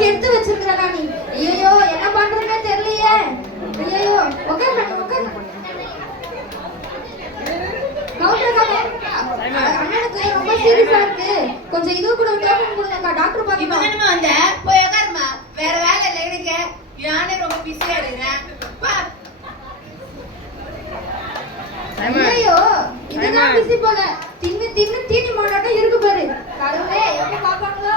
கெடுத்து வச்சிருக்கிறா நீ. ஐயோ என்ன பண்றதுன்னே தெரியலையே. ஐயோ உட்காரு உட்காரு அண்ணனுக்கு ரொம்ப சீரியஸா இருக்கு. கொஞ்சம் இது கூட டோக்கன் கொடுங்கக்கா டாக்டர் பாக்கணும் வந்த? போய் உட்காருமா வேற வேலை இல்லை எனக்கு நானே ரொம்ப பிஸியா இருக்கிறேன் பா ஐயோ இதுதான் பிஸி போல. தின்னு தின்னு தீனி மாடாட்டம் இருக்கு பாரு. கடவுளே எப்ப பாப்பாங்களோ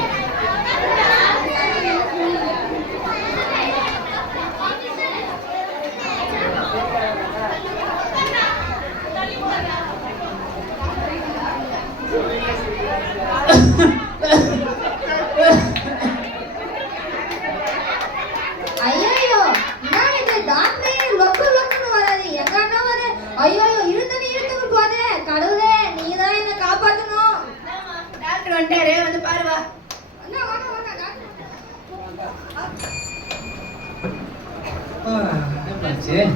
ஐயோ நான் இது டாக்டரே லொக்கு லொக்குன்னு வராது எங்க அண்ணா வர ஐயோ இழுத்துன்னு இழுத்துன்னு போதே கடவுளே நீ தான் என்ன காப்பாத்தணும் டாக்டர் வந்துட்டாரு வந்து பாரு வா அண்ணா வாங்க வாங்க டாக்டர் என்னாச்சு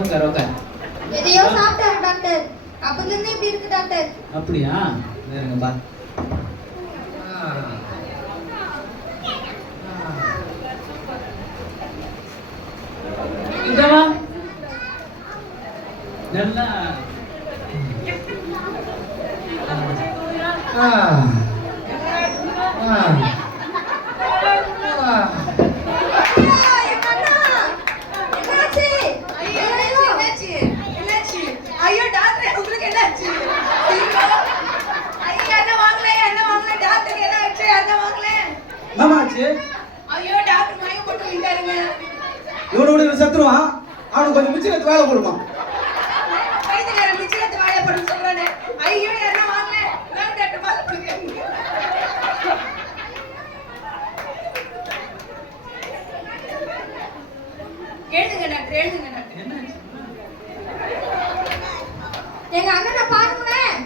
உட்கார் உட்கார். எதையோ சாப்பிட்டாரு டாக்டர். அப்பத்துல இருந்து இப்படி இருக்கு டாக்டர். அப்படியா? வேறுங்க பா. இதவா நல்லா ஆ ஆ ஆ ஐயா, எங்க அண்ணா என்னாச்சு ஐயோ ஐயோ என்னாச்சு என்னாச்சு ஐயோ டாக்டர் உங்களுக்கு என்னாச்சு ஐயோ ஐயோ என்ன வாங்கல என்ன வாங்கல டாக்டர் என்ன ஆச்சு என்ன வாங்கல என்னமாச்சு ஐயோ டாக்டர் மயக்கம் போட்டு விட்டாருங்க இவனோட இவன் செத்துருவான் அவனுக்கு கொஞ்சம் மிச்சம் எடுத்து வேலை கொடுமா வயிற்றுக்காரன் மிச்சத்தை வாழை போட்டு சொல்றானே ஐயோ என்ன வாங்கல நான் டாக்டர் பால் கொடுக்குறேன் எழுதுங்க டாக்டர் எழுதுங்க டாக்டர் என்னாச்சு எங்க அண்ணனை பாருங்களேன்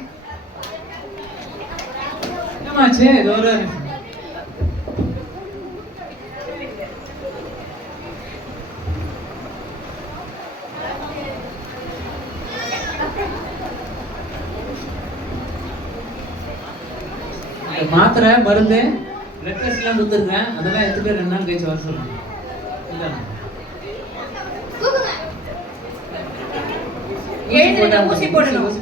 என்னமாச்சு இது ஒரு நிமிஷம். இந்த மாத்திரை மருந்து பிளட் டெஸ்ட்லாம் கொடுத்துருக்கேன். அதெல்லாம் போய் ரெண்டு நாள் கழிச்சு வர சொல்லுங்க இல்லை எழுதுங்க, ஊசி போடணும். ஊசி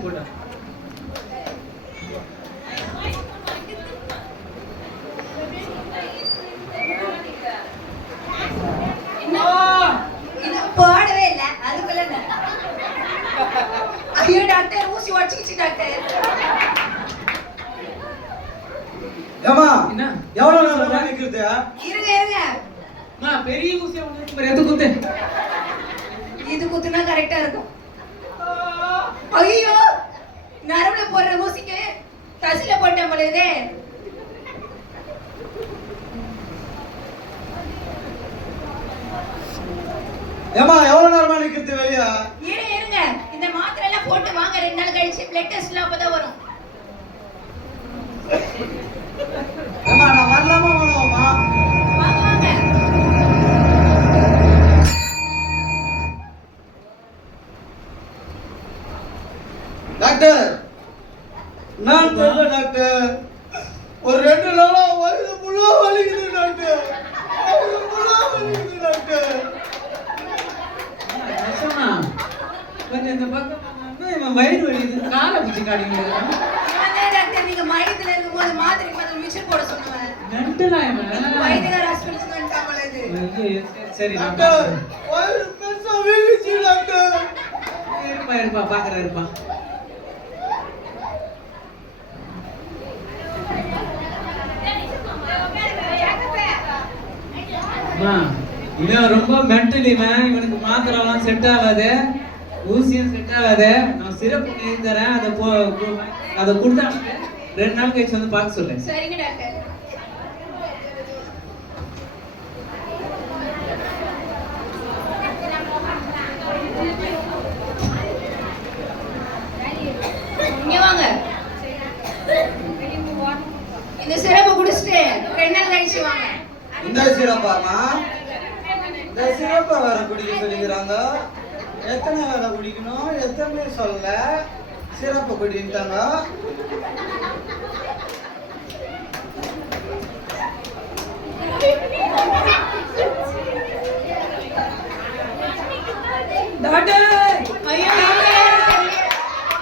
இன்னும் போடவே இல்ல அதுக்குள்ள? ஐயோ டாக்டர் ஊசி உடச்சிக்கிச்சு டாக்டர் ஏமா என்ன? எவ்வளவு நேரம் நிக்கிறது இருங்க இருங்க அம்மா, பெரிய ஊசியா ஒன்று இருக்கு பாரு, எது குத்து. இது குத்துனா கரெக்டா இருக்கும். ஐயோ நரம்புல போடுற ஊசிக்கு தசில போட்டேன் பொழுதே ஏமா எவ்வளவு நேரமா நிக்கிறது வெளியா? இருங்க இருங்க. இந்த மாத்திரை எல்லாம் போட்டு வாங்க. ரெண்டு நாள் கழிச்சு பிளட் டெஸ்ட்லாம் அப்பதான் வரும் ஏமா நான் வரலாமா வேணாமா வாங்க வாங்க டாக்டர் நான் தெரியல டாக்டர் ஒரு ரெண்டு நாளா வயிறு முழுவா வலிக்குது டாக்டர் வயிறு முழுவா வலிக்குது டாக்டர் நெசமா? கொஞ்சம் இந்த பக்கம் வந்தா இவன் வயிறு வலிக்குது. காலை பிடிச்சி டாக்டர் நீங்க மயக்கத்துல இருக்கும்போது மாத்திரை பதில் மிஷன் போட சொன்னவன். நண்டுடா இவன். வைத்தியர் ஹாஸ்பிட்டல் வந்துட்டான் பொழுது ஐயோ, சரி, டாக்டர். வயிறு பெருசா வீங்குச்சு டாக்டர். இருப்பா இருப்பா பாக்குறேன் இருப்பா. இவன் ரொம்ப மென்டல் இவன். இவனுக்கு மாத்திரைலாம் செட் ஆகாது. ஊசியும் செட் ஆகாது நான் சிறப்பு நீர் தரேன் அதை போ அதை கொடுத்தா ரெண்டு நாள் கழிச்சு வந்து பார்க்க சொல்லு. சரிங்க டாக்டர். இந்த சிறப்பு குடிச்சிட்டு ரெண்டு நாள் கழிச்சு வாங்க. இந்த சிறப்பாமா இந்த சிறப்பா வர குடிக்க சொல்லிக்கிறாங்க. எத்தனை வேலை குடிக்கணும்? எத்தனை சொல்ல? சிறப்பு குடின்ட்டாங்க டாக்டர் ஐயா டாக்டர்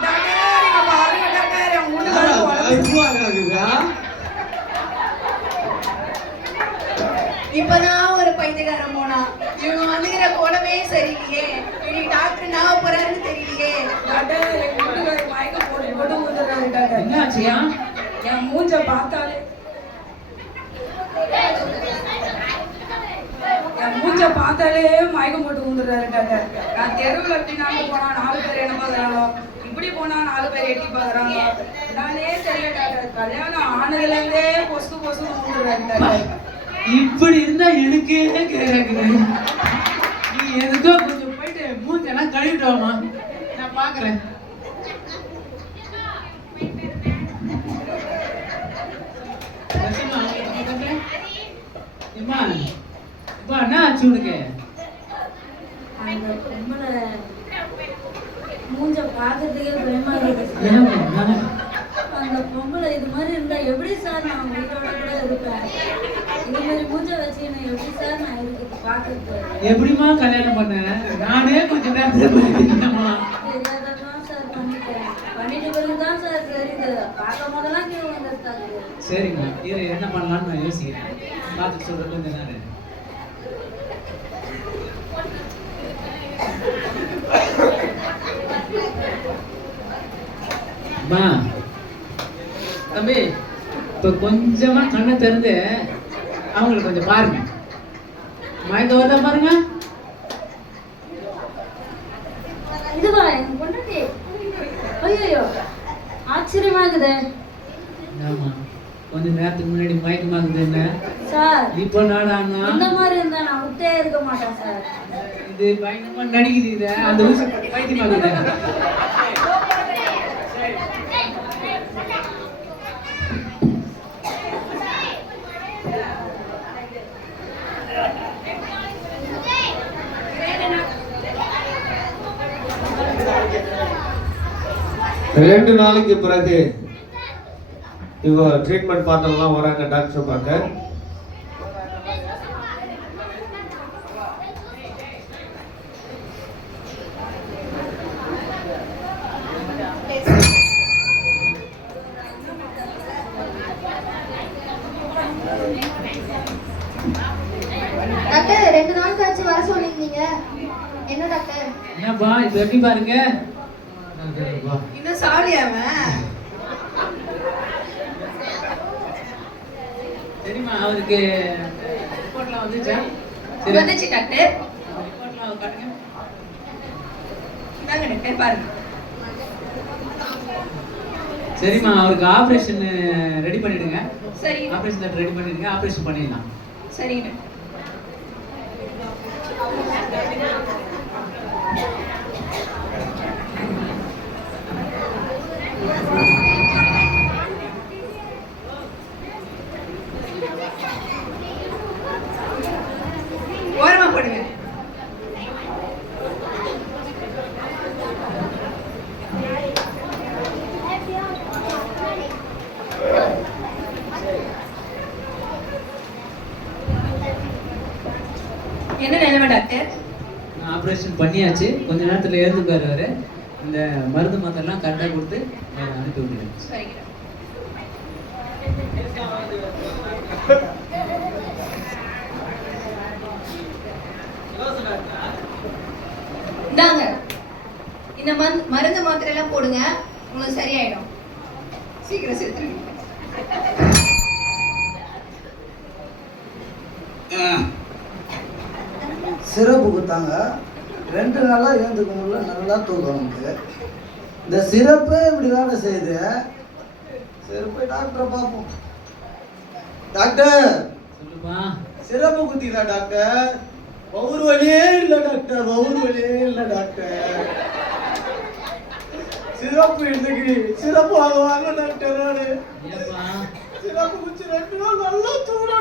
டாக்டர் இங்க பாருங்க டாக்டர் என் மூணு கால் உடம்பு இப்பதான் ஒரு பைத்தியக்காரன் போனா இவங்க வந்துக்கிற குணமே சரியில்லையே இன்னைக்கு டாக்டர் நான் போறாருன்னு தெரியலையே டாக்டர் என் வீட்டுக்காரர் மயக்கம் போட்டு போட்டு ஊத்துறாரு டாக்டர் என்ன ஆச்சியா என் மூஞ்ச பார்த்தாலே. என் மூஞ்ச பார்த்தாலே மயக்கம் போட்டு ஊந்துடுறாரு டாக்டர் நான் தெருவில் எப்படி போனா நாலு பேர் என்ன பார்க்குறாங்களோ? இப்படி போனா நாலு பேர் எட்டி பார்க்குறாங்க நானே தெரியல டாக்டர். கல்யாணம் ஆனதுல இருந்தே பொசு பொசு ஊந்துடுறாரு இப்படி இருந்தா எனக்கே கேக்குது நீ எதுக்கோ கொஞ்சம் போயிட்டு மூஞ்செல்லாம் கழுவிட்டு வாமா நான் பாக்குறேன் எம்மா இப்பா என்ன ஆச்சு உனக்கு? அந்த பொம்பளை மூஞ்ச பார்க்கறதுக்கே பயமா இருக்குது? அந்த பொம்பளை இது மாதிரி இருந்தா எப்படி சார் நான் உயிரோட கூட இருப்பேன்? இது மாதிரி மூஞ்ச எப்படி சார் நான் இருக்குது பார்க்கறது? எப்படிம்மா கல்யாணம் பண்ண? நானே கொஞ்ச நேரத்துல தெரியாததான் சார் பண்ணிட்டேன். பண்ணிட்ட பிறகுதான் சார் தெரியுது பார்க்கும் போதெல்லாம் வந்துருக்காங்க சரிங்க இரு என்ன பண்ணலாம்னு நான் யோசிக்கிறேன். கொஞ்ச நேரம் அம்மா தம்பி இப்போ கொஞ்சமா கண்ணை திறந்து அவங்களை கொஞ்சம் பாருங்க. மயக்க வருதா பாருங்க. இதுவா என் பொண்டாட்டி. ஐயோ ஆச்சரியமா இருக்குது. ஆமா கொஞ்ச நேரத்துக்கு முன்னாடி மயக்கமாகுது என்ன? சார் இப்போ நாடானா இந்த மாதிரி இருந்தா நான் விட்டே இருக்க மாட்டேன் சார். இது பயங்கரமா நடிக்குது இது. அந்த ஊசி பைத்தியமாகுது ரெண்டு நாளைக்கு பிறகு இவ ட்ரீட்மெண்ட் பார்த்தவங்களாம் வராங்க டாக்டர் பார்க்க. டாக்டர் ரெண்டு நாள் கழிச்சு வர சொல்லியிருந்தீங்க. என்ன டாக்டர்? என்னப்பா இப்ப எப்படி பாருங்க. இன்னும் சாவலியா அவன் சரிம்மா அவருக்கு ரிப்போர்ட்லாம் வந்துச்சா? சரி. வந்துச்சு டாக்டர். ரிப்போர்ட்லாம் காட்டுங்க இந்தாங்க டாக்டர் பாருங்க. சரிம்மா அவருக்கு ஆபரேஷன் ரெடி பண்ணிடுங்க. சரி. ஆபரேஷன் தேட்டர் ரெடி பண்ணிடுங்க ஆபரேஷன் பண்ணிடலாம். சரிங்க ஓரமா போடுங்க என்ன நிலைமை டாக்டர் ஆப்ரேஷன் பண்ணியாச்சு. கொஞ்ச நேரத்தில் எழுந்துக்கார் அவர். இந்த மருந்து மாத்திரலாம் கரெக்டாக கொடுத்து அனுப்பி விட்டுருங்க சரிங்க இந்தாங்க. இந்த மந் மருந்து மாத்திரை எல்லாம் போடுங்க. உங்களுக்கு சரியாயிடும். சீக்கிரம் சேர்த்துருங்க சிறப்பு கொடுத்தாங்க. ரெண்டு நாளா ஏந்துக்க முடியல நல்லா தூக்கம் நமக்கு இந்த சிறப்பே இப்படி வேலை செய்யுது? சரி போய் டாக்டரை பார்ப்போம். டாக்டர்! சிறப்பு குத்திதா டாக்டர்? பவுர் வழியே இல்லை டாக்டர் பவுர் வழியே இல்லை டாக்டர். சிறப்பு இன்னைக்கு சிறப்பு வாங்க வாங்க டாக்டர் சிறப்பு குச்சி ரெண்டு நாள் நல்லா தூரம்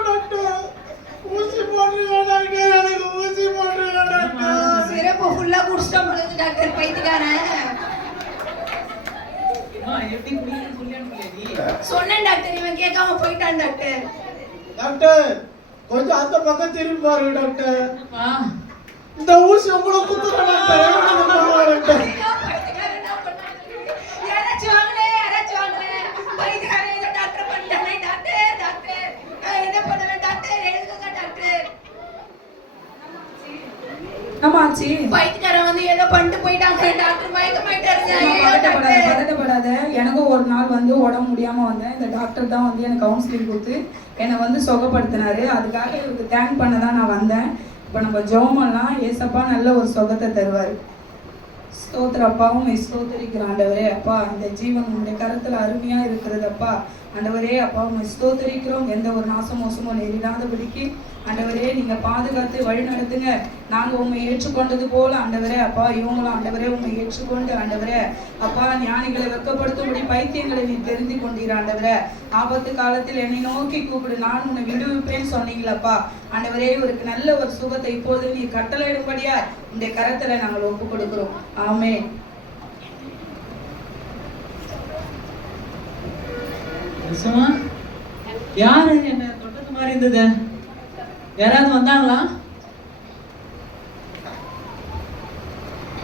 ஊசி போடுறீங்க டாக்டர். எனக்கு ஊசி போடுறீங்க டாக்டர். சிறப்பு ஃபுல்லா குடிச்சிட்டோம் பொழுது டாக்டர். பைத்தியக்காரன்? சொன்னேன் டாக்டர். இவன் கேட்காம போயிட்டான் டாக்டர். டாக்டர் கொஞ்சம் அந்த பக்கம் திரும்பி பாருங்க டாக்டர்? இந்த ஊசி உங்களை குத்துறேன் டாக்டர் எனக்கு நம்புங்க டாக்டர் ஐயோ, பைத்தியக்காரன் என்ன பண்ணாரு? யாராச்சும் வாங்களே, யாராச்சும் வாங்களே. பைத்தியக்காரன் ஏதோ டாக்டர் பண்ணிட்டானே, டாக்டர், டாக்டர். நான் என்ன பண்ணுவேன், டாக்டர்? எழுதுங்க, டாக்டர். ஆமாச்சி பைத்தியக்காரன் வந்து ஏதோ பண்ணிட்டு போயிட்டாங்க டாக்டர் மயக்கமாயிட்டாருங்க ஐயோ, பதட்டப்படாத டாக்டர். பதட்டப்படாத. எனக்கும் ஒரு நாள் வந்து உடம்பு முடியாம வந்தேன். இந்த டாக்டர் தான் வந்து எனக்கு கவுன்சிலிங் கொடுத்து என்னை வந்து சுகப்படுத்தினாரு. அதுக்காக இவருக்கு தேங்க் பண்ண தான் நான் வந்தேன். இப்போ நம்ம ஜெபமெல்லாம் ஏசப்பா நல்ல ஒரு சுகத்தை தருவார். ஸ்தோத்திர அப்பாவும் ஸ்தோத்திரிக்கிற ஆண்டவரே அப்பா. இந்த ஜீவன் உங்களுடைய கருத்துல அருமையா இருக்கிறது அப்பா. ஆண்டவரே அப்பா உண்மை ஸ்தோத்திரிக்கிறோம். எந்த ஒரு நாசம் மோசமோ நேரிடாதபடிக்கு ஆண்டவரே நீங்க பாதுகாத்து வழி நடத்துங்க. நாங்க உண்மை ஏற்றுக்கொண்டது போல ஆண்டவரே அப்பா இவங்களும் ஆண்டவரே உண்மை ஏற்றுக்கொண்டு ஆண்டவரே அப்பா ஞானிகளை வெக்கப்படுத்தும்படி பைத்தியங்களை நீ தெரிந்து கொண்டீர் ஆண்டவரே. ஆபத்து காலத்தில் என்னை நோக்கி கூப்பிடு. நான் உன்னை விடுவிப்பேன்னு சொன்னீங்களப்பா ஆண்டவரே இவருக்கு நல்ல ஒரு சுகத்தை இப்போது நீ கட்டளையிடும்படியா இந்த கரத்துல நாங்கள் ஒப்பு கொடுக்கிறோம் ஆமே சும்மா யாரு? என்ன தொட்டது மாதிரி இருந்தது? யாராவது வந்தாங்களா?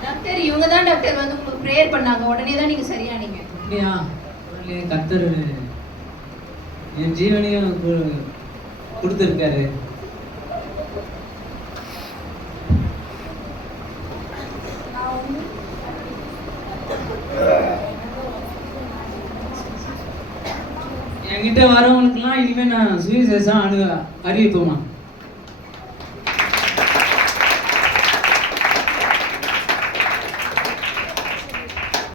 டாக்டர் இவங்க தான் டாக்டர் வந்து உங்களுக்கு ப்ரேயர் பண்ணாங்க. உடனே தான் நீங்க சரியானீங்க. அப்படியா? கர்த்தர் என் ஜீவனையும் கொடுத்திருக்காரு. என்கிட்ட வரவங்களுக்குலாம் இனிமேல் நான் சுவிசேஷம் அணு அறிவிப்போமா?